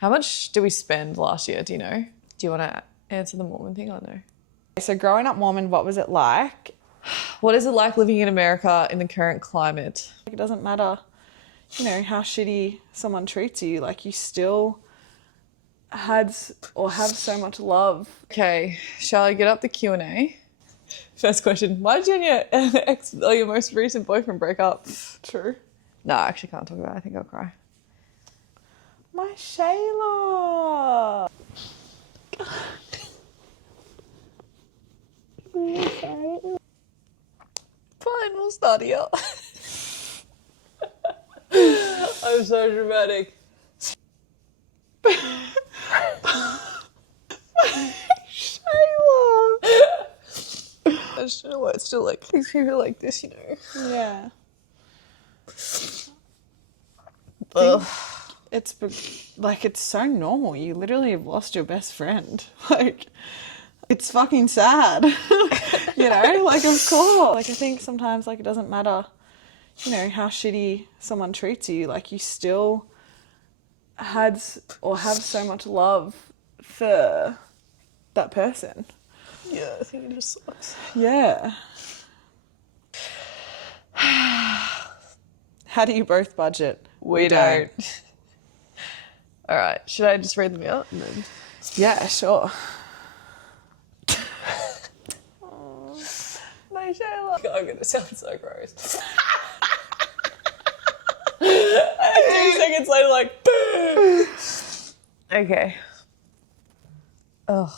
How much did we spend last year? Do you know? Do you want to answer the Mormon thing or no? So growing up Mormon, what was it like? What is it like living in America in the current climate? It doesn't matter, you know, how shitty someone treats you. Like, you still had or have so much love. Okay, shall I get up the Q&A? First question, why did you and your ex or your most recent boyfriend break up? True. No, I actually can't talk about it. I think I'll cry. My Shayla. Fine, we'll start here. I'm so dramatic. Shayla. I just don't know why it's still like these people like this, you know. Yeah. Ugh. It's so normal. You literally have lost your best friend. Like, it's fucking sad. You know, like, of course. Like, I think sometimes, like, it doesn't matter, you know, how shitty someone treats you. Like, you still had or have so much love for that person. Yeah, I think it just sucks. Yeah. How do you both budget? We don't. All right, should I just read them out? And then... Yeah, sure. My Shayla. I'm going to sound so gross. 2 seconds later, like, boom. Okay. Ugh.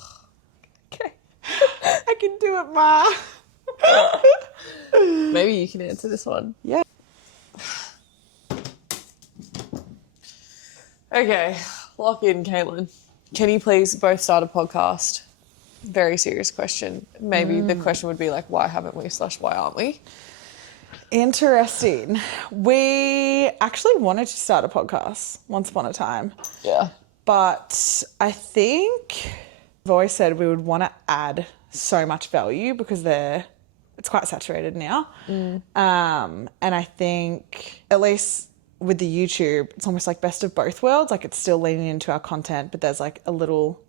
Okay. I can do it, Ma. Maybe you can answer this one. Yeah. Okay, lock in, Caitlin. Can you please both start a podcast? Very serious question. Maybe the question would be like, why haven't we / why aren't we? Interesting. We actually wanted to start a podcast once upon a time. Yeah. But I think we've always said we would want to add so much value because it's quite saturated now. And I think at least with the YouTube, it's almost like best of both worlds. Like, it's still leaning into our content, but there's like a little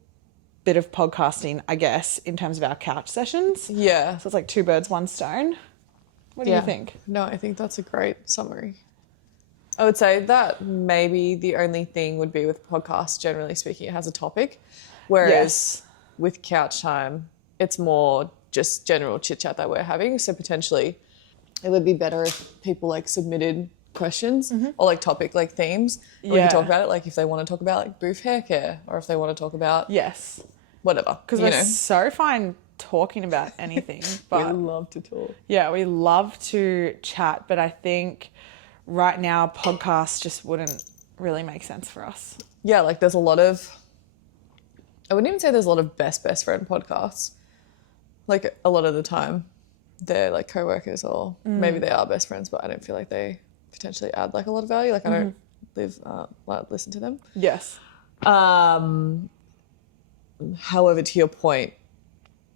bit of podcasting, I guess, in terms of our couch sessions. Yeah. So it's like 2 birds, 1 stone. What do you think? No, I think that's a great summary. I would say that maybe the only thing would be with podcasts, generally speaking, it has a topic. Whereas with couch time, it's more just general chit chat that we're having. So potentially it would be better if people like submitted questions or like topic, like themes. We can talk about it. Like if they want to talk about like booth hair care or if they want to talk about whatever. Because we're so fine talking about anything. But we love to talk. Yeah, we love to chat. But I think right now podcasts just wouldn't really make sense for us. Yeah, like there's a lot of, I wouldn't even say there's a lot of best friend podcasts. Like a lot of the time they're like co-workers or maybe they are best friends, but I don't feel like they potentially add like a lot of value. Like I don't listen to them. Yes. However, to your point,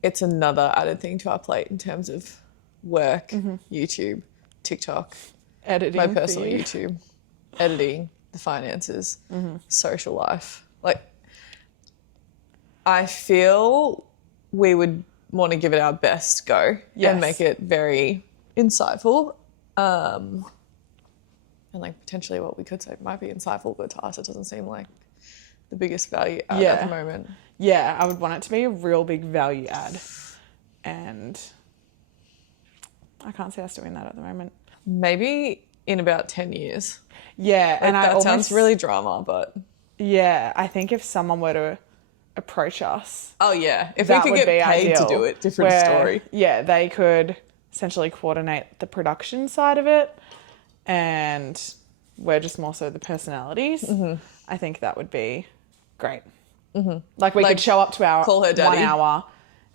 it's another added thing to our plate in terms of work, YouTube, TikTok, Editing. my personal YouTube, editing, the finances, social life. Like, I feel we would want to give it our best go and make it very insightful. And like potentially what we could say might be insightful, but to us it doesn't seem like the biggest value add at the moment. Yeah, I would want it to be a real big value add. And I can't see us doing that at the moment. Maybe in about 10 years. Yeah. Like, and that sounds really drama, but... Yeah, I think if someone were to approach us... Oh, yeah. If we could get paid to do it, different story. Yeah, they could essentially coordinate the production side of it and we're just more so the personalities. I think that would be great. Like we could show up to our call her daddy. 1 hour.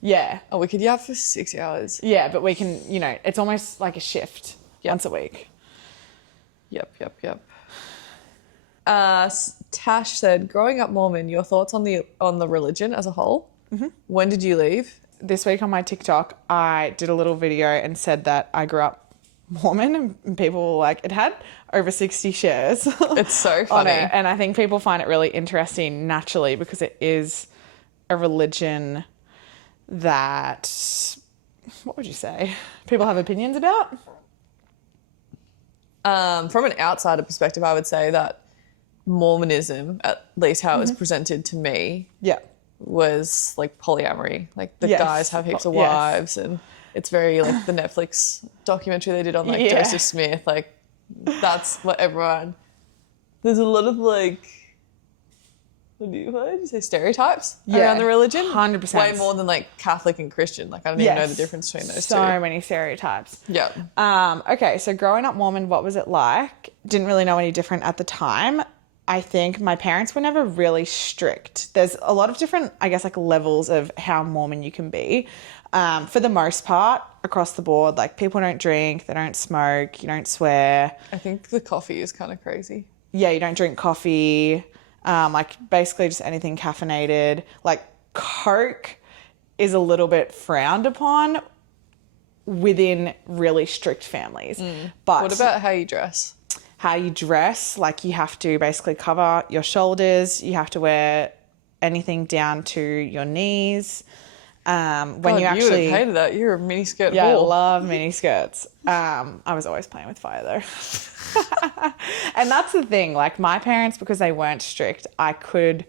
Yeah. Oh, we could yap for 6 hours. Yeah, but we can, you know, it's almost like a shift once a week. Yep. Tash said, growing up Mormon, your thoughts on the religion as a whole? When did you leave? This week on my TikTok, I did a little video and said that I grew up Mormon, and people were like, it had over 60 shares. It's so on funny. it. And I think people find it really interesting naturally because it is a religion that, what would you say, people have opinions about? From an outsider perspective, I would say that Mormonism, at least how it was presented to me, Yeah. was like polyamory. Like the Yes. guys have heaps of Yes. wives, and it's very like the Netflix documentary they did on like Yeah. Joseph Smith. Like that's what everyone. There's a lot of like, what did you say, stereotypes around the religion? 100%. Way more than like Catholic and Christian. Like I don't even know the difference between those two. So many stereotypes. Yeah. Okay, so growing up Mormon, what was it like? Didn't really know any different at the time. I think my parents were never really strict. There's a lot of different, I guess, like levels of how Mormon you can be. For the most part, across the board, like people don't drink, they don't smoke, you don't swear. I think the coffee is kind of crazy. Yeah, you don't drink coffee. Like basically just anything caffeinated. Like Coke is a little bit frowned upon within really strict families. But What about how you dress? how you dress, like you have to basically cover your shoulders. You have to wear anything down to your knees. When God, you actually, would have hated that. You're a mini skirt yeah, I whore. love mini skirts. I was always playing with fire though. And that's the thing, like my parents, because they weren't strict, I could,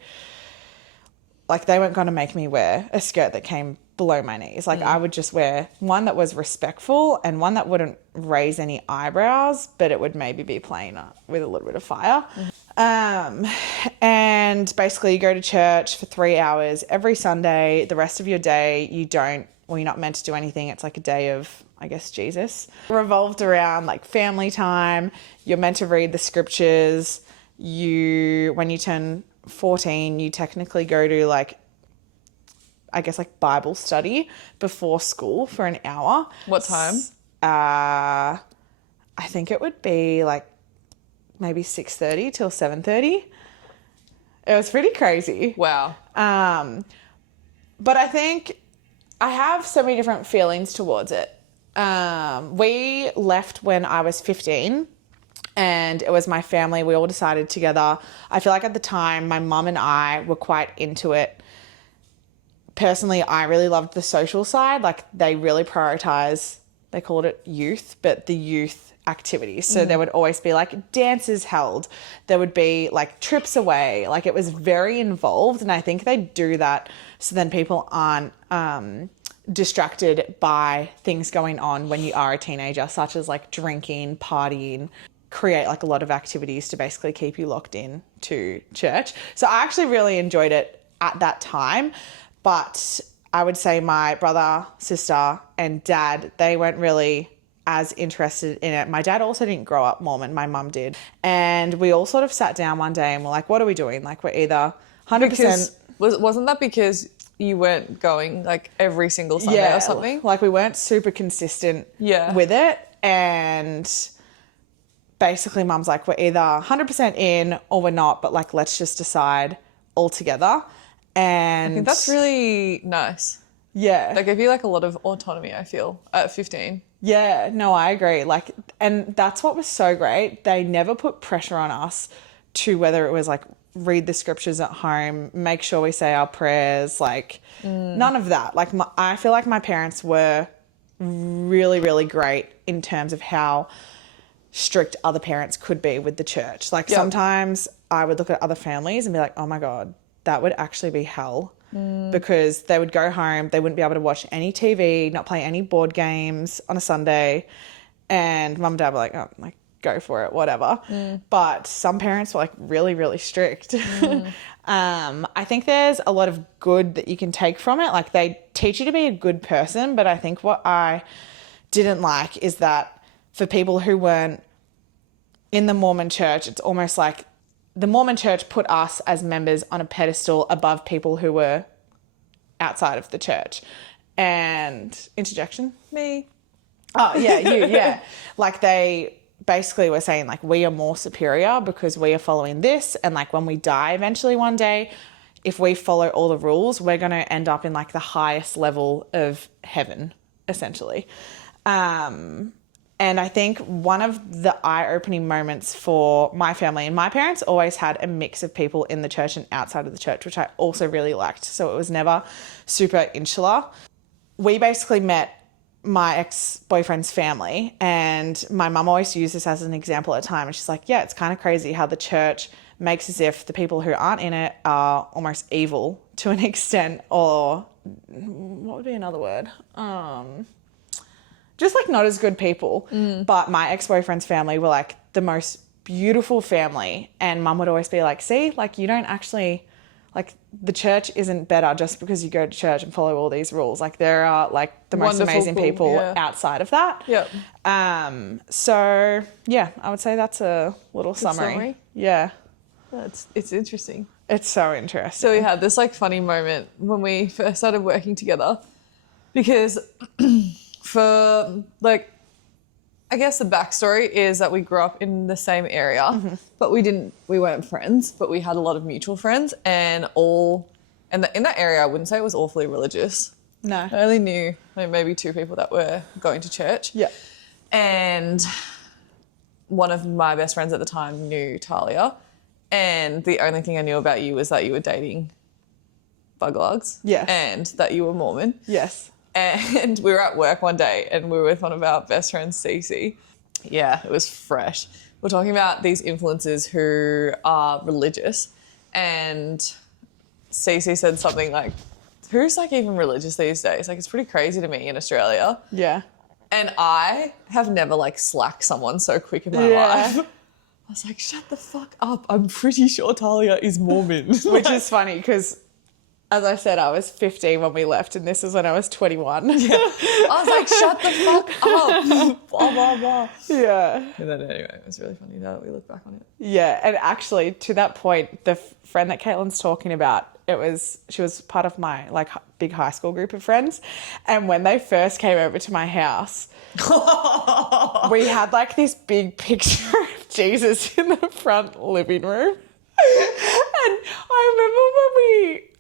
like they weren't going to make me wear a skirt that came below my knees. Like I would just wear one that was respectful and one that wouldn't raise any eyebrows, but it would maybe be plain with a little bit of fire. And basically you go to church for 3 hours every Sunday. The rest of your day, you're not meant to do anything. It's like a day of, I guess, Jesus. Revolved around like family time. You're meant to read the scriptures. When you turn 14, you technically go to like, I guess like Bible study before school for an hour. What time? I think it would be like maybe 6:30 till 7:30. It was pretty crazy. Wow. But I think I have so many different feelings towards it. We left when I was 15 and it was my family. We all decided together. I feel like at the time my mum and I were quite into it. Personally, I really loved the social side. Like they really prioritize, they called it youth, but the youth activities. So there would always be like dances held. There would be like trips away. Like it was very involved. And I think they do that so then people aren't distracted by things going on when you are a teenager, such as like drinking, partying, create like a lot of activities to basically keep you locked in to church. So I actually really enjoyed it at that time. But I would say my brother, sister, and dad, they weren't really as interested in it. My dad also didn't grow up Mormon. My mum did. And we all sort of sat down one day and we're like, what are we doing? Like we're either 100%... Because, wasn't that because you weren't going like every single Sunday or something? Like we weren't super consistent with it. And basically mum's like, we're either 100% in or we're not, but like let's just decide all together. And I think that's really nice. Yeah. They give you like a lot of autonomy, I feel, at 15. Yeah, no, I agree. Like, and that's what was so great. They never put pressure on us to whether it was like read the scriptures at home, make sure we say our prayers, like none of that. Like I feel like my parents were really, really great in terms of how strict other parents could be with the church. Like sometimes I would look at other families and be like, oh my God, that would actually be hell. Because they would go home, they wouldn't be able to watch any TV, not play any board games on a Sunday. And mum and dad were like, oh, like, go for it, whatever. But some parents were like really, really strict. I think there's a lot of good that you can take from it. Like they teach you to be a good person. But I think what I didn't like is that for people who weren't in the Mormon church, it's almost like the Mormon church put us as members on a pedestal above people who were outside of the church. And interjection? Me. Oh, yeah, you, yeah. Like they basically were saying like we are more superior because we are following this. And like when we die eventually one day, if we follow all the rules, we're going to end up in like the highest level of heaven, essentially. And And I think one of the eye-opening moments for my family, and my parents always had a mix of people in the church and outside of the church, which I also really liked. So it was never super insular. We basically met my ex-boyfriend's family, and my mum always used this as an example at a time. And she's like, yeah, it's kind of crazy how the church makes as if the people who aren't in it are almost evil to an extent, or what would be another word? Just like not as good people. But my ex-boyfriend's family were like the most beautiful family, and mum would always be like, see, like you don't actually, like the church isn't better just because you go to church and follow all these rules. Like there are like the most amazing people outside of that. Yep. So yeah, I would say that's a little summary. Yeah. It's interesting. It's so interesting. So we had this like funny moment when we first started working together, because for like, I guess the backstory is that we grew up in the same area, but we weren't friends, but we had a lot of mutual friends, and in that area, I wouldn't say it was awfully religious. No. I only knew like maybe 2 people that were going to church. Yeah. And one of my best friends at the time knew TAHLIA, and the only thing I knew about you was that you were dating buglugs. Yes. And that you were Mormon. Yes. And we were at work one day and we were with one of our best friends, Cece. Yeah, it was fresh. We're talking about these influencers who are religious, and Cece said something like, who's like even religious these days? Like it's pretty crazy to me in Australia. Yeah. And I have never like slacked someone so quick in my life. I was like, shut the fuck up. I'm pretty sure TAHLIA is Mormon. Which is funny because, as I said, I was 15 when we left, and this is when I was 21. Yeah. I was like, shut the fuck up. Blah, blah, blah. Yeah. And then anyway, it was really funny now that we look back on it. Yeah, and actually, to that point, the friend that Caitlin's talking about, she was part of my like big high school group of friends, and when they first came over to my house, we had like this big picture of Jesus in the front living room. And I remember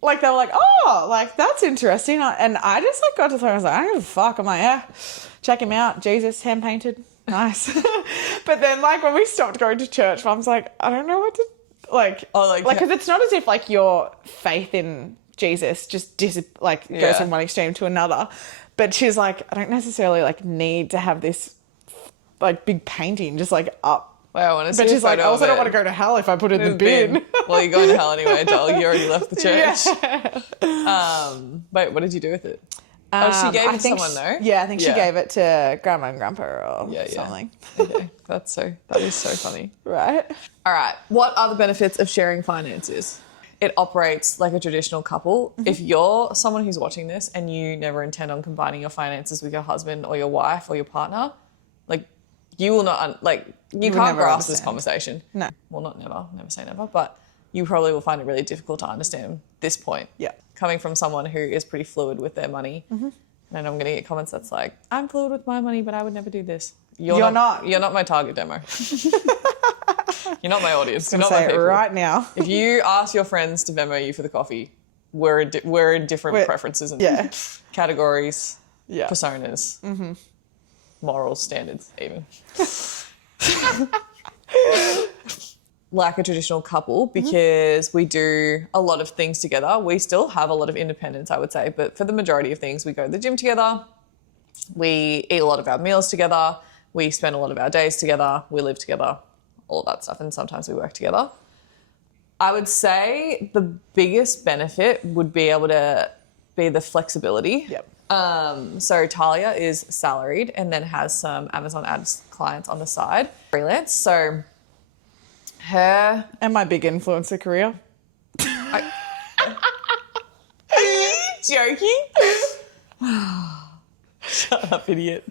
when they were like, oh, like, that's interesting. And I just, like, got to the point, I was like, I don't give a fuck. I'm like, yeah, check him out. Jesus, hand-painted. Nice. But then, like, when we stopped going to church, Mum's like, I don't know what to, because it's not as if, like, your faith in Jesus just, goes from one extreme to another. But she's like, I don't necessarily, like, need to have this, like, big painting just, like, up. Wait, I want to see. But she's like, I also don't want to go to hell if I put it in the bin. Well, you're going to hell anyway, doll. You already left the church. Yeah. Wait, what did you do with it? She gave it to someone, though? Yeah, I think she gave it to Grandma and Grandpa or something. Okay, that is so funny. Right. All right. What are the benefits of sharing finances? It operates like a traditional couple. Mm-hmm. If you're someone who's watching this and you never intend on combining your finances with your husband or your wife or your partner, like, you will not, you can't grasp this conversation. No. Well, not never say never, but you probably will find it really difficult to understand this point. Yeah. Coming from someone who is pretty fluid with their money. Mm-hmm. And I'm going to get comments that's like, I'm fluid with my money, but I would never do this. You're not my target demo. You're not my audience. You're not my people. Right now. If you ask your friends to Venmo you for the coffee, we're in different preferences and categories, personas. Mm-hmm. Moral standards, even. Like a traditional couple, because we do a lot of things together. We still have a lot of independence, I would say, but for the majority of things, we go to the gym together, we eat a lot of our meals together, we spend a lot of our days together, we live together, all of that stuff, and sometimes we work together. I would say the biggest benefit would be able to be the flexibility. Yep. So TAHLIA is salaried and then has some Amazon ads clients on the side, freelance. So her and my big influencer career. Are you joking? Shut up, idiot.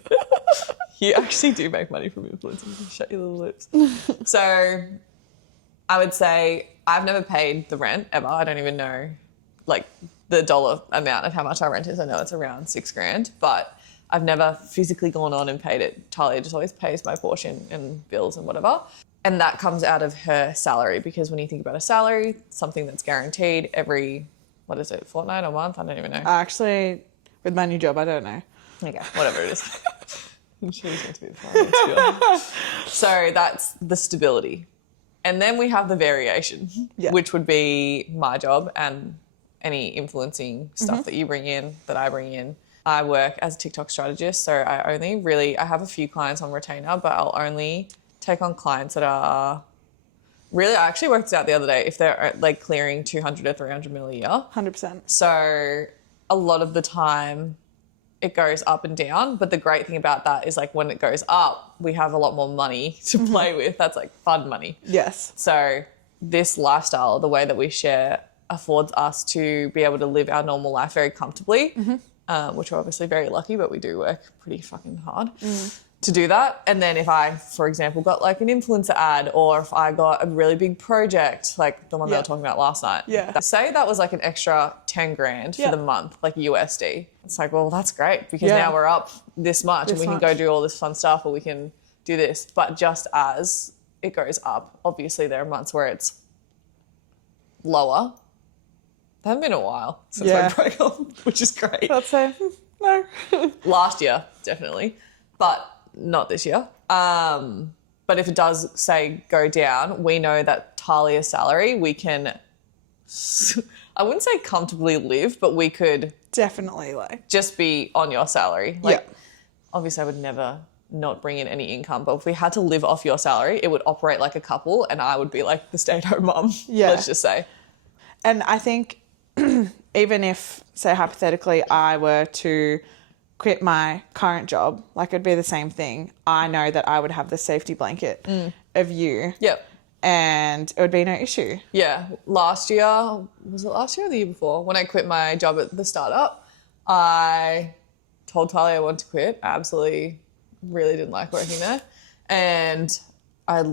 You actually do make money from influencers. Shut your little lips. So I would say I've never paid the rent ever. I don't even know, like, the dollar amount of how much our rent is. I know it's around $6,000, but I've never physically gone on and paid it. TAHLIA just always pays my portion and bills and whatever. And that comes out of her salary, because when you think about a salary, something that's guaranteed every, what is it, fortnight or month? I don't even know. Actually, with my new job, I don't know. Okay, whatever it is. She was meant to be the finance girl. So that's the stability. And then we have the variation, which would be my job and any influencing stuff that you bring in, that I bring in. I work as a TikTok strategist, so I have a few clients on retainer, but I'll only take on clients that are really, I actually worked it out the other day, if they're like clearing 200 or 300 mil a year. 100%. So a lot of the time it goes up and down, but the great thing about that is like when it goes up, we have a lot more money to play with. That's like fun money. Yes. So this lifestyle, the way that we share, affords us to be able to live our normal life very comfortably, which we're obviously very lucky, but we do work pretty fucking hard to do that. And then if I, for example, got like an influencer ad, or if I got a really big project, like the one that we were talking about last night, say that was like an extra 10 grand for the month, like USD. It's like, well, that's great because now we're up this much and we can go do all this fun stuff, or we can do this. But just as it goes up, obviously there are months where it's lower. There haven't been a while since I broke up, which is great. I'd say no. Last year, definitely, but not this year. But if it does, say, go down, we know that TAHLIA's salary, we can, I wouldn't say comfortably live, but we could definitely like just be on your salary. Like, obviously I would never not bring in any income, but if we had to live off your salary, it would operate like a couple and I would be like the stay-at-home mum, let's just say. And I think even if, say, hypothetically, I were to quit my current job, like it'd be the same thing. I know that I would have the safety blanket of you. Yep. And it would be no issue. Yeah. Last year, was it last year or the year before? When I quit my job at the startup, I told TAHLIA I wanted to quit. I absolutely really didn't like working there. And I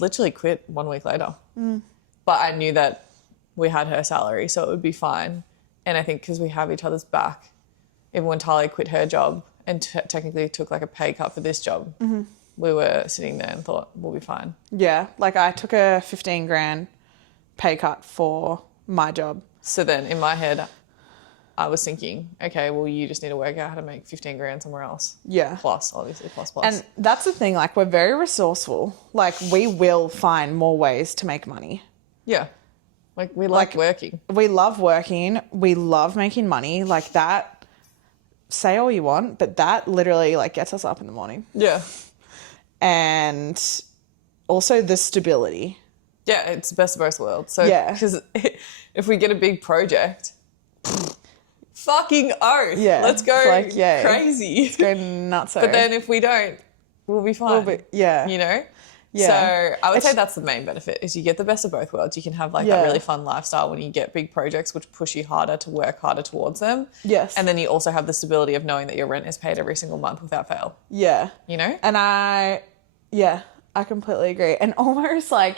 literally quit 1 week later. But I knew that we had her salary, so it would be fine. And I think because we have each other's back, even when TAHLIA quit her job and technically took like a pay cut for this job, we were sitting there and thought, we'll be fine. Yeah, like I took a 15 grand pay cut for my job. So then in my head, I was thinking, okay, well, you just need to work out how to make 15 grand somewhere else. Yeah. Plus, obviously, plus. And that's the thing, like we're very resourceful. Like we will find more ways to make money. Yeah. Like we like working. We love working. We love making money. Like that, say all you want, but that literally like gets us up in the morning. Yeah. And also the stability. Yeah, it's the best of both worlds. So, because if we get a big project, fucking oath. Yeah. Let's go crazy. Let's go nuts. But then if we don't, we'll be fine. You know? Yeah. So I would say that's the main benefit is you get the best of both worlds. You can have like that really fun lifestyle when you get big projects which push you harder to work harder towards them. Yes. And then you also have the stability of knowing that your rent is paid every single month without fail. Yeah. You know? And I completely agree. And almost like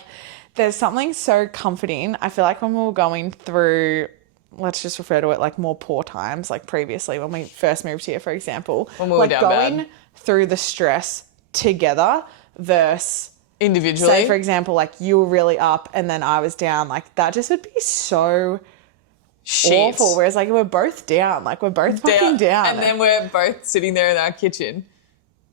there's something so comforting. I feel like when we were going through, let's just refer to it like more poor times, like previously when we first moved here, for example. When we were like down going bad. Through the stress together versus individually. Say, for example, like you were really up and then I was down. Like that just would be so awful. Whereas like we're both down. Like we're both fucking down. And then we're both sitting there in our kitchen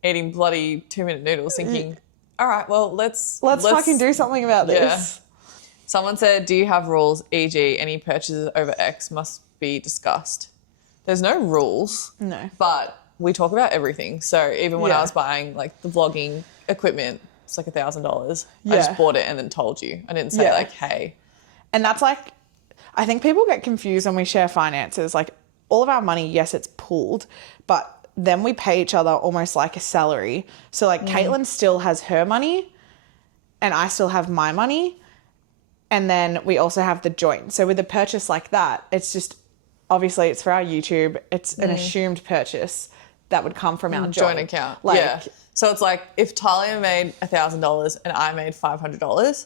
eating bloody 2-minute noodles thinking, all right, well, let's fucking do something about this. Yeah. Someone said, do you have rules, e.g. any purchases over X must be discussed? There's no rules. No. But we talk about everything. So even when I was buying like the vlogging equipment, it's like $1,000. I just bought it and then told you. I didn't say like, hey. And that's like, I think people get confused when we share finances. Like all of our money, yes, it's pooled, but then we pay each other almost like a salary. So like Caitlin still has her money and I still have my money. And then we also have the joint. So with a purchase like that, it's just, obviously it's for our YouTube. It's an assumed purchase that would come from our joint account. Like, yeah. So it's like if TAHLIA made $1,000 and I made $500,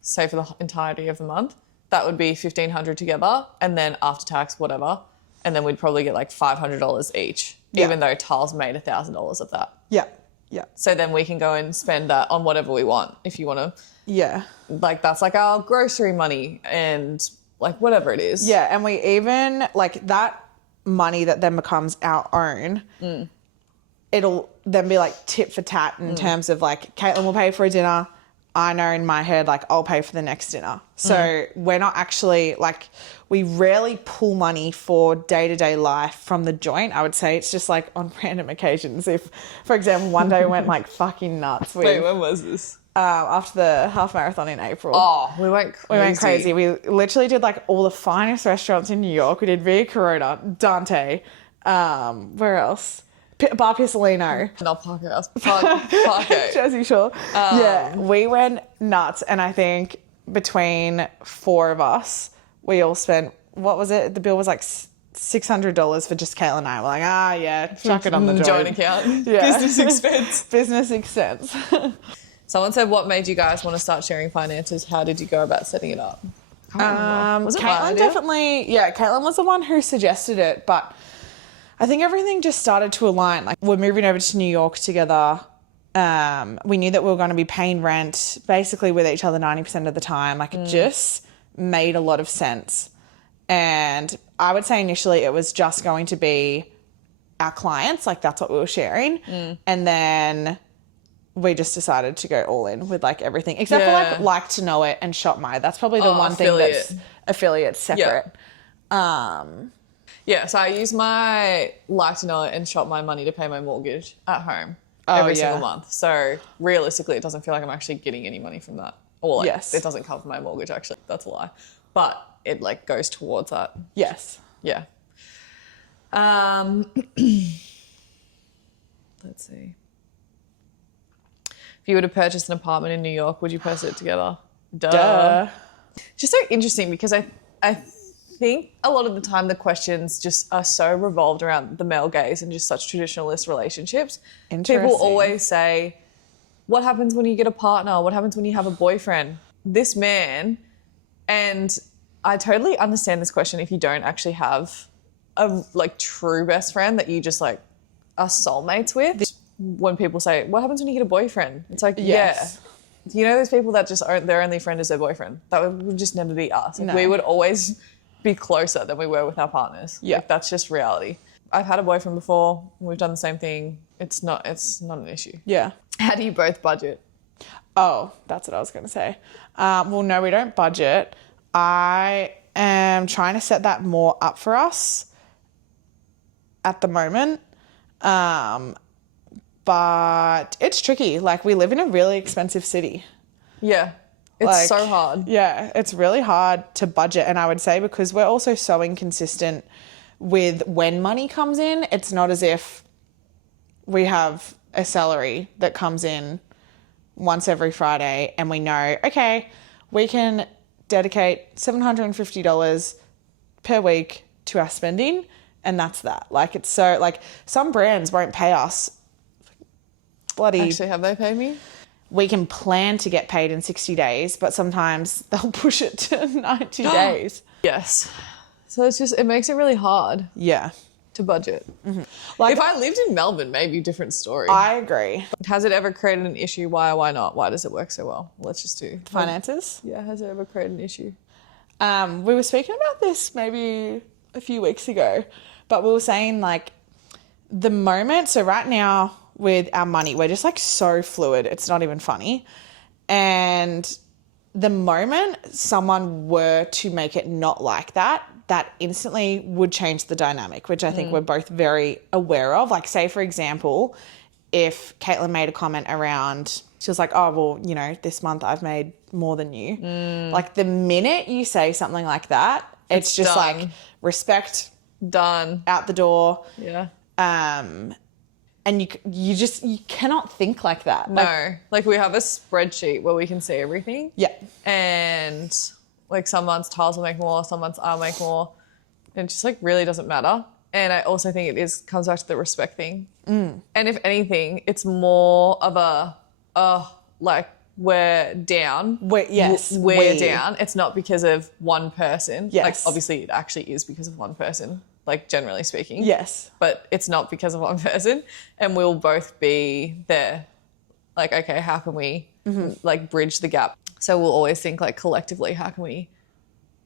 say for the entirety of the month, that would be $1,500 together, and then after tax, whatever, and then we'd probably get like $500 each, even though Tal's made $1,000 of that. Yeah. Yeah. So then we can go and spend that on whatever we want if you want to. Yeah. Like that's like our grocery money and like whatever it is. Yeah, and we even like that money that then becomes our own. it'll then be like tit for tat in terms of like Caitlin will pay for a dinner. I know in my head, like, I'll pay for the next dinner. So we're not actually, like, we rarely pull money for day-to-day life from the joint. I would say it's just, like, on random occasions. If, for example, one day we went, like, fucking nuts. Wait, when was this? After the half marathon in April. Oh, we went crazy. We went crazy. We literally did, like, all the finest restaurants in New York. We did Via Corona, Dante, where else? Bar Pisolino. Not Parker House. Parker. Jersey Shore. Yeah, we went nuts. And I think between four of us, we all spent, what was it? The bill was like $600 for just Kayla and I. We're like, yeah, chuck it on the joint account. Yeah. Business expense. Business expense. Someone said, what made you guys want to start sharing finances? How did you go about setting it up? Was it Caitlin definitely, Caitlin was the one who suggested it, but I think everything just started to align. Like, we're moving over to New York together. We knew that we were going to be paying rent basically with each other 90% of the time. Like, it just made a lot of sense. And I would say initially it was just going to be our clients. Like, that's what we were sharing. And then we just decided to go all in with, like, everything. Except for, like to Know It and Shop My. That's probably the one affiliate. thing that's affiliate separate. Yeah, so I use my Like to Know It and Shop My money to pay my mortgage at home every single month. So realistically, it doesn't feel like I'm actually getting any money from that. Or like, it doesn't cover my mortgage, actually. That's a lie. But it like goes towards that. Yes. Yeah. Let's see. If you were to purchase an apartment in New York, would you purchase it together? Duh. Just so interesting because I think a lot of the time the questions just are so revolved around the male gaze and just such traditionalist relationships. People always say, what happens when you get a partner? What happens when you have a boyfriend? This man, and I totally understand this question if you don't actually have a like true best friend that you just like are soulmates with. When people say, what happens when you get a boyfriend? It's like, yeah. You know those people that just their only friend is their boyfriend? That would just never be us. Like, we would always be closer than we were with our partners. Yeah. Like, that's just reality. I've had a boyfriend before. We've done the same thing. It's not an issue. Yeah. How do you both budget? Oh, that's what I was going to say. Well, no, we don't budget. I am trying to set that more up for us at the moment. But it's tricky. Like, we live in a really expensive city. Yeah. It's like, so hard. Yeah, it's really hard to budget. And I would say because we're also so inconsistent with when money comes in, it's not as if we have a salary that comes in once every Friday and we know, okay, we can dedicate $750 per week to our spending and that's that. Like, it's so, like, some brands won't pay us bloody... Actually, have they paid me? We can plan to get paid in 60 days, but sometimes they'll push it to 90 days. Yes. So it makes it really hard. Yeah. To budget. Mm-hmm. Like, if I lived in Melbourne, maybe different story. I agree. Has it ever created an issue? Why not? Why does it work so well? Let's just do finances. Yeah. Has it ever created an issue? We were speaking about this maybe a few weeks ago, but we were saying like the moment, so right now, with our money, we're just like so fluid. It's not even funny. And the moment someone were to make it not like that, that instantly would change the dynamic, which I think we're both very aware of. Like, say, for example, if Caitlin made a comment around, she was like, oh, well, you know, this month I've made more than you. Like, the minute you say something like that, it's just done. Like respect. Done. Out the door. Yeah. And you cannot think like that. No. Like we have a spreadsheet where we can see everything. Yeah. And like some months Tiles will make more, some months I'll make more. And it just like really doesn't matter. And I also think comes back to the respect thing. And if anything, it's more of a, like we're down. We're down. It's not because of one person. Yes. Like obviously it actually is because of one person. Like generally speaking. Yes. But it's not because of one person. And we'll both be there. Like, okay, how can we like bridge the gap? So we'll always think like collectively, how can we,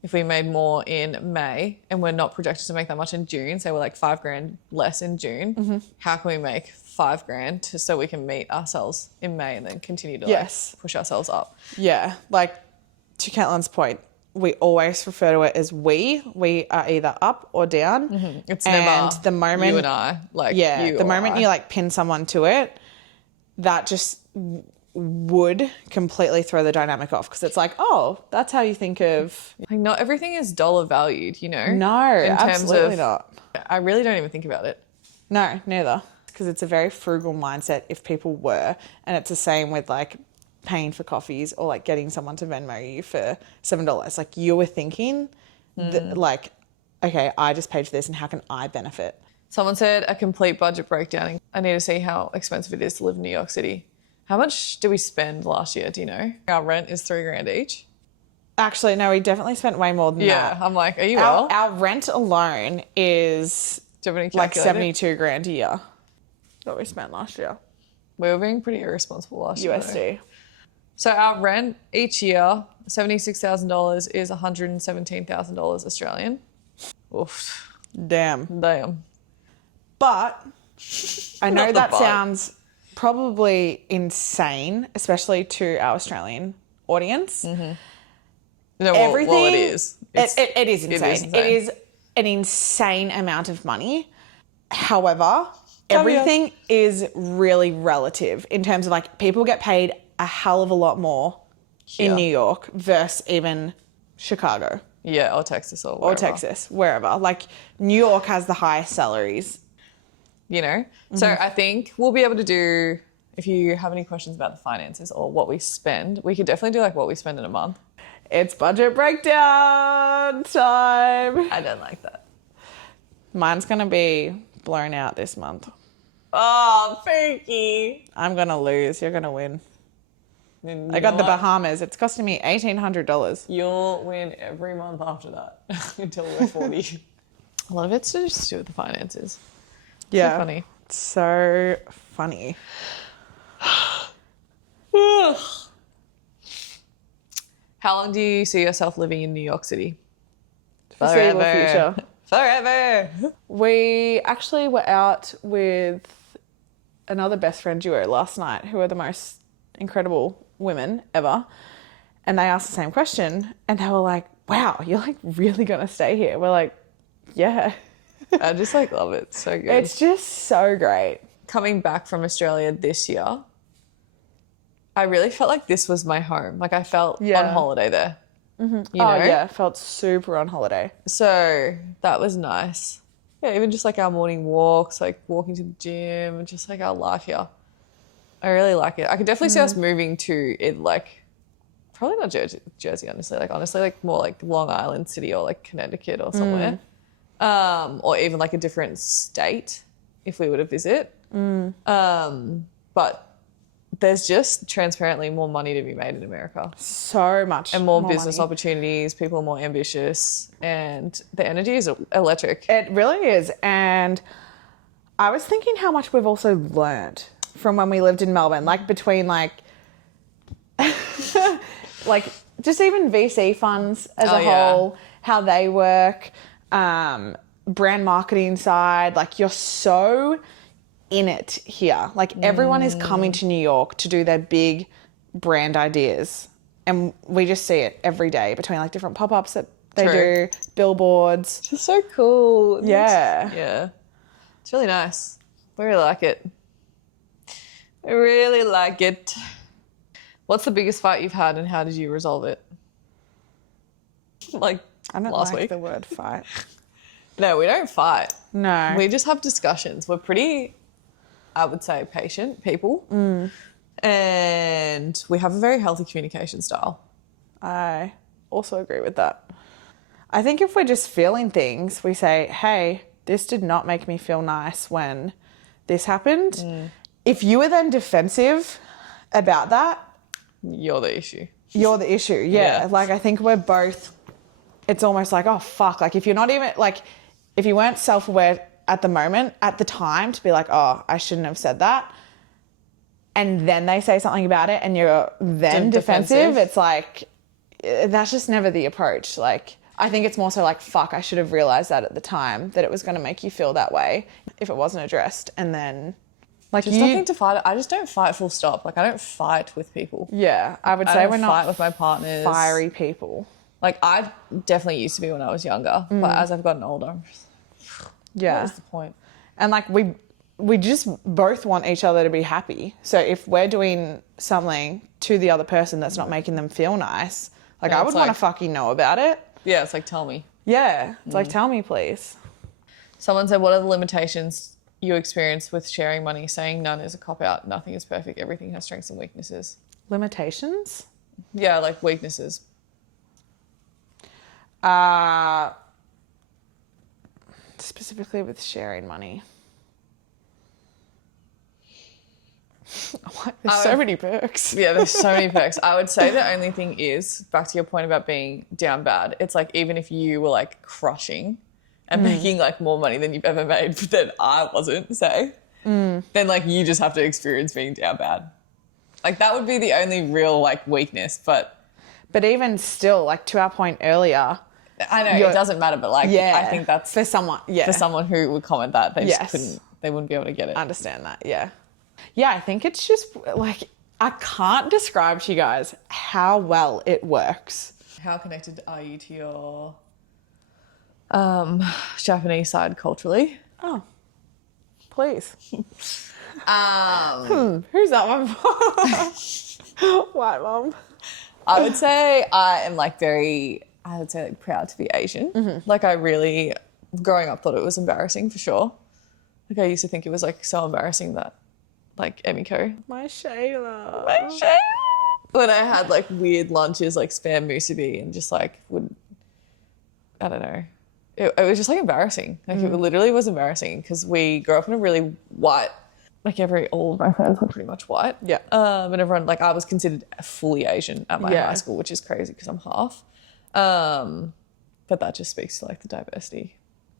if we made more in May and we're not projected to make that much in June, say we're like $5,000 less in June, how can we make $5,000 so we can meet ourselves in May and then continue to like push ourselves up? Yeah. Like, to Caitlin's point, we always refer to it as we. We are either up or down. It's and never the moment, you and I. Like, the moment you like pin someone to it, that just would completely throw the dynamic off, because it's like, oh, that's how you think of. Like, not everything is dollar valued, you know? No, absolutely not. I really don't even think about it. No, neither. Because it's a very frugal mindset if people were. And it's the same with like paying for coffees or like getting someone to Venmo you for $7. Like, you were thinking that, like, okay, I just paid for this and how can I benefit? Someone said a complete budget breakdown. I need to see how expensive it is to live in New York City. How much did we spend last year? Do you know? Our rent is $3,000 each. Actually, no, we definitely spent way more than that. Yeah, I'm like, are you Our rent alone is like $72,000 a year that we spent last year. We were being pretty irresponsible last year. USD. So our rent each year, $76,000, is $117,000 Australian. Oof. Damn. But I know that sounds probably insane, especially to our Australian audience. No, well, it is. It is insane. It is an insane amount of money. However, everything is really relative in terms of like, people get paid a hell of a lot more in New York versus even Chicago. Yeah, or Texas or wherever. Wherever. Like, New York has the highest salaries. You know? So I think we'll be able to do, if you have any questions about the finances or what we spend, we could definitely do like what we spend in a month. It's budget breakdown time. I don't like that. Mine's going to be blown out this month. Oh, Pinky. I'm going to lose. You're going to win. I got the Bahamas. It's costing me $1,800. You'll win every month after that until we're 40. A lot of it's just to do with the finances. Yeah. So funny. So funny. How long do you see yourself living in New York City? Foreseeable future. Forever. We actually were out with another best friend duo last night who are the most incredible women ever. And they asked the same question and they were like, wow, you're like really going to stay here? We're like, yeah. I just like love it. So good. It's just so great. Coming back from Australia this year, I really felt like this was my home. Like, I felt on holiday there. You know? Yeah, felt super on holiday. So that was nice. Yeah, even just like our morning walks, like walking to the gym, just like our life here. I really like it. I could definitely see us moving to it, like, probably not Jersey, honestly. Like, honestly, like more like Long Island City or like Connecticut or somewhere. Or even like a different state if we were to visit. But there's just transparently more money to be made in America. So much. And more business opportunities. People are more ambitious. And the energy is electric. It really is. And I was thinking how much we've also learnt from when we lived in Melbourne. Like, between like... like, just even VC funds as a whole, how they work, brand marketing side. Like, you're so in it here. Like, everyone is coming to New York to do their big brand ideas. And we just see it every day between like different pop-ups that they do, billboards. It's so cool. Yeah. Yeah. It's really nice. We really like it. I really like it. What's the biggest fight you've had and how did you resolve it? Like, I don't last like week. the word fight. No, we don't fight. No. We just have discussions. We're pretty, I would say, patient people. And we have a very healthy communication style. I also agree with that. I think if we're just feeling things, we say, hey, this did not make me feel nice when this happened. If you were then defensive about that, you're the issue. You're the issue, yeah. Like, I think we're both, it's almost like, oh, fuck. Like, if you're not even, like, if you weren't self-aware at the moment, at the time, to be like, oh, I shouldn't have said that. And then they say something about it and you're then defensive. It's like, that's just never the approach. Like, I think it's more so like, fuck, I should have realised that at the time, that it was going to make you feel that way if it wasn't addressed. And then, like, Just nothing to fight. I just don't fight full stop. Like, I don't fight with people. Yeah, I would I say don't we're fight not with my partners. fiery people. Like, I definitely used to be when I was younger, but as I've gotten older, I'm just like, what was the point? And like we just both want each other to be happy. So if we're doing something to the other person that's not making them feel nice, like I would want to fucking know about it. Yeah, it's like, tell me. Yeah, it's like, tell me, please. Someone said, what are the limitations you experience with sharing money? Saying none is a cop-out. Nothing is perfect. Everything has strengths and weaknesses. Limitations? Yeah, like weaknesses. Specifically with sharing money. There's so many perks. Yeah, there's so many perks. I would say the only thing is, back to your point about being down bad, it's like even if you were like crushing and making like more money than you've ever made, but then I wasn't, say, then like you just have to experience being down bad. Like that would be the only real like weakness, but even still, like to our point earlier, I know it doesn't matter, but like I think that's for someone who would comment that they just couldn't, they wouldn't be able to get it. I understand that. Yeah, I think it's just like, I can't describe to you guys how well it works. How connected are you to your Japanese side culturally? Oh, please. Who's that one for? White mom. I would say I am like like proud to be Asian. Like I really, growing up, thought it was embarrassing for sure. Like I used to think it was like so embarrassing that like Emiko. My Shayla. When I had like weird lunches like spam musubi and just like I don't know. It was just like embarrassing. Like it literally was embarrassing because we grew up in a really white, like all of my friends were pretty much white. Yeah. And everyone, like I was considered fully Asian at my high school, which is crazy because I'm half. But that just speaks to like the diversity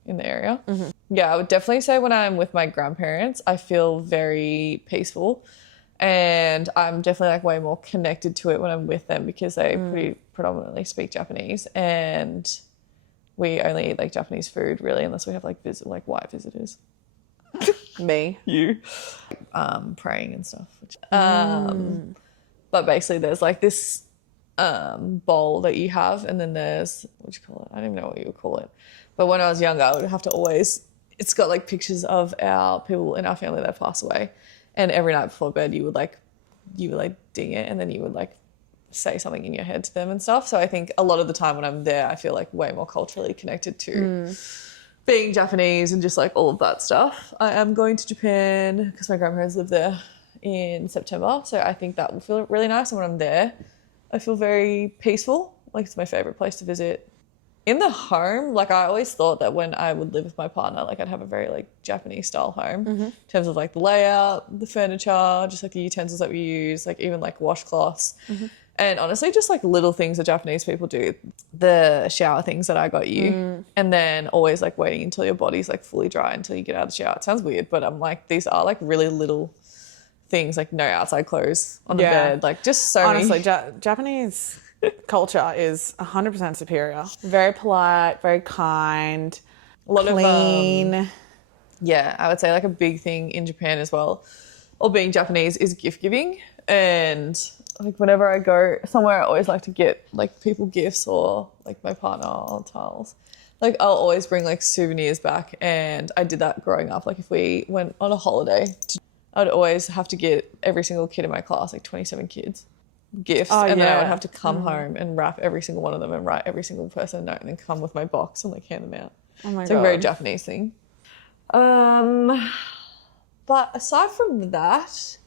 in the area. Yeah, I would definitely say when I'm with my grandparents, I feel very peaceful and I'm definitely like way more connected to it when I'm with them because they pretty predominantly speak Japanese and we only eat like Japanese food really unless we have like white visitors. Me. You. Praying and stuff. But basically there's like this bowl that you have and then there's, what do you call it? I don't even know what you would call it. But when I was younger, I would have to always, it's got like pictures of our people in our family that passed away. And every night before bed, you would ding it and then you would like say something in your head to them and stuff. So I think a lot of the time when I'm there, I feel like way more culturally connected to being Japanese and just like all of that stuff. I am going to Japan because my grandparents live there in September. So I think that will feel really nice. And when I'm there, I feel very peaceful. Like it's my favorite place to visit. In the home, like I always thought that when I would live with my partner, like I'd have a very like Japanese style home in terms of like the layout, the furniture, just like the utensils that we use, like even like washcloths. And honestly, just like little things that Japanese people do. The shower things that I got you and then always like waiting until your body's like fully dry until you get out of the shower. It sounds weird, but I'm like, these are like really little things, like no outside clothes on the bed, like just so honestly, many. Japanese culture is 100% superior. Very polite, very kind, A lot clean. of yeah, I would say like a big thing in Japan as well, or being Japanese, is gift giving. And like whenever I go somewhere, I always like to get like people gifts or like my partner or tiles. Like I'll always bring like souvenirs back, and I did that growing up. Like if we went on a holiday, I'd always have to get every single kid in my class, like 27 kids, gifts, and then I would have to come home and wrap every single one of them and write every single person a note and then come with my box and like hand them out. Oh my it's God. like a very Japanese thing. But aside from that,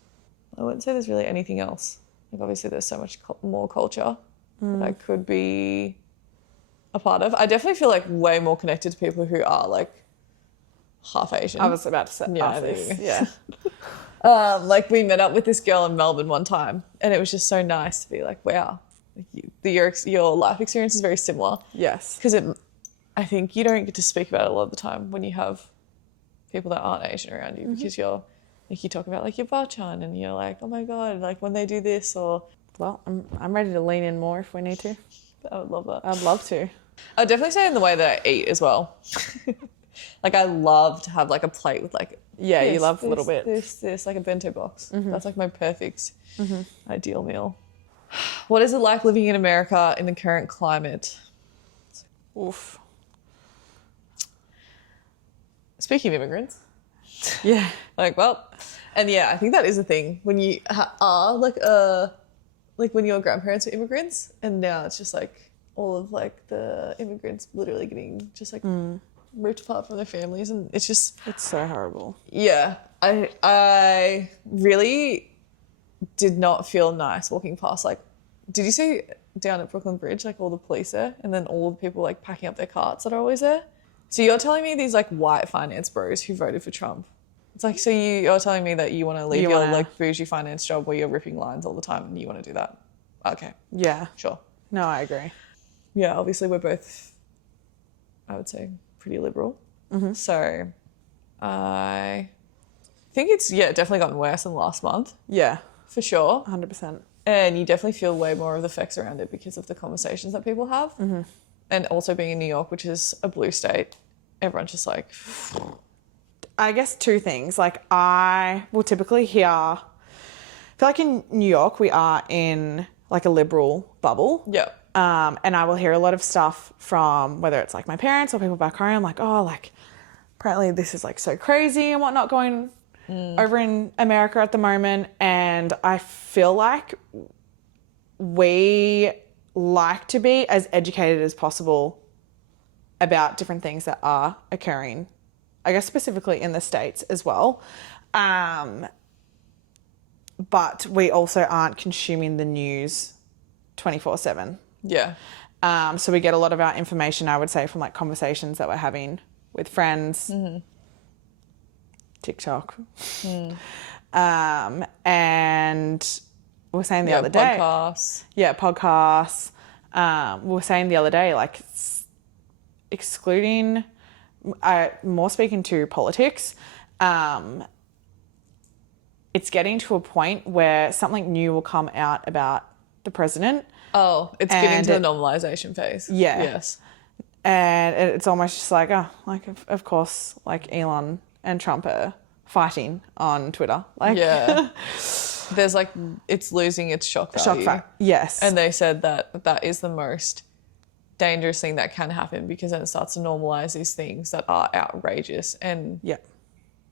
I wouldn't say there's really anything else. Like obviously there's so much more culture that I could be a part of. I definitely feel like way more connected to people who are like half Asian. I was about to say this. Yeah. Like we met up with this girl in Melbourne one time and it was just so nice to be like, wow, like your life experience is very similar. Yes. Because I think you don't get to speak about it a lot of the time when you have people that aren't Asian around you because you talk about like your bachan and you're like, oh my God, like when they do this or... Well, I'm ready to lean in more if we need to. I would love that. I'd love to. I'd definitely say in the way that I eat as well. Like I love to have like a plate with like You love little bits. This, like a bento box. That's like my perfect ideal meal. What is it like living in America in the current climate? Oof. Speaking of immigrants. Yeah. Like, well, and yeah, I think that is a thing when you are like when your grandparents were immigrants, and now it's just like all of like the immigrants literally getting just like ripped apart from their families, and it's so horrible. Yeah, I really did not feel nice walking past. Like, did you see down at Brooklyn Bridge like all the police there, and then all the people like packing up their carts that are always there? So you're telling me these like white finance bros who voted for Trump? It's like, so you're telling me that you want to leave your like bougie finance job where you're ripping lines all the time and you want to do that? Okay. Yeah. Sure. No, I agree. Yeah, obviously we're both, I would say, pretty liberal. So I think it's, definitely gotten worse in the last month. Yeah. For sure. 100%. And you definitely feel way more of the effects around it because of the conversations that people have. And also being in New York, which is a blue state, everyone's just like... I guess two things. Like I will typically hear, I feel like in New York we are in like a liberal bubble. Yeah. And I will hear a lot of stuff from whether it's like my parents or people back home, like, oh, like apparently this is like so crazy and whatnot going over in America at the moment. And I feel like we like to be as educated as possible about different things that are occurring, I guess specifically in the States as well. But we also aren't consuming the news 24/7. Yeah. So we get a lot of our information, I would say, from like conversations that we're having with friends, TikTok. And we were saying the other day. Podcasts. Yeah, podcasts. We were saying the other day, like excluding, more speaking to politics, it's getting to a point where something new will come out about the president. Oh, it's getting to the normalization phase. Yeah. Yes. And it's almost just like, oh, like, of course, like Elon and Trump are fighting on Twitter. Like, yeah. There's like, it's losing its shock value. Yes. And they said that that is the most dangerous thing that can happen because then it starts to normalize these things that are outrageous and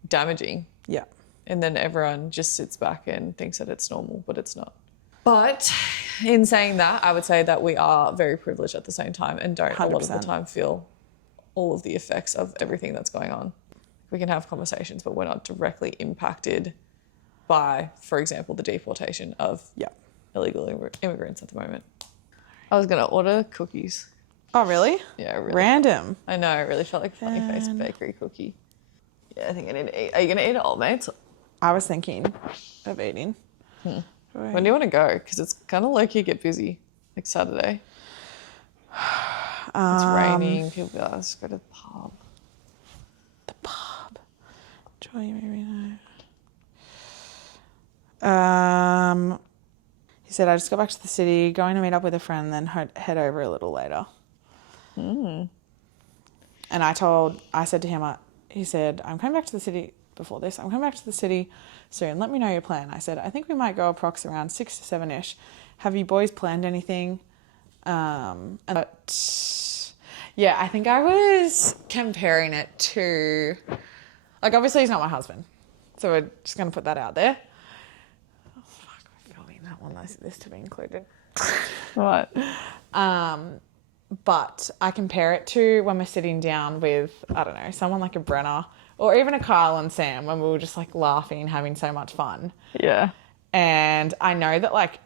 damaging. Yeah. And then everyone just sits back and thinks that it's normal, but it's not. But in saying that, I would say that we are very privileged at the same time and don't 100%. A lot of the time feel all of the effects of everything that's going on. We can have conversations, but we're not directly impacted by, for example, the deportation of illegal immigrants at the moment. I was going to order cookies. Oh, really? Yeah, really. Random. I know, I really felt like a funny face bakery cookie. Yeah, I think I need to eat. Are you going to eat it all, mate? I was thinking of eating. Right. When do you want to go? Because it's kind of low-key get busy, like Saturday. It's raining. People be like, let's go to the pub. The pub. Joy, maybe no. He said, I just got back to the city, going to meet up with a friend, then head over a little later. And I said to him, he said, I'm coming back to the city before this. I'm coming back to the city soon. Let me know your plan. I said, I think we might go approx around 6 to 7-ish. Have you boys planned anything? But yeah, I think I was comparing it to, like, obviously he's not my husband. So we're just going to put that out there. Oh, fuck, we're filming that one. This to be included. What? But I compare it to when we're sitting down with, I don't know, someone like a Brenna or even a Kyle and Sam when we were just like laughing, having so much fun. Yeah. And I know that like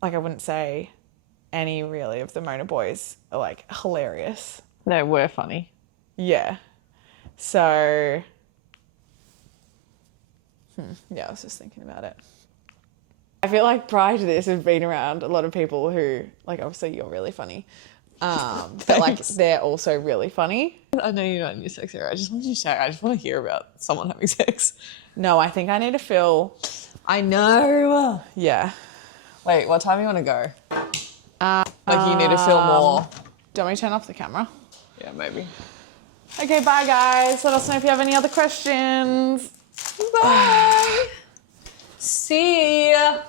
I wouldn't say any really of the Mona boys are like hilarious. No, we're funny. Yeah. So, yeah, I was just thinking about it. I feel like prior to this, I've been around a lot of people who, like, obviously you're really funny, but like they're also really funny. I know you're not in your sex era. I just want you to say, I just want to hear about someone having sex. No, I think I need to feel. I know. Yeah. Wait, what time do you want to go? Like you need to feel more Do you want me to turn off the camera? Yeah, maybe. Okay, bye guys. Let us know if you have any other questions. Bye. See ya.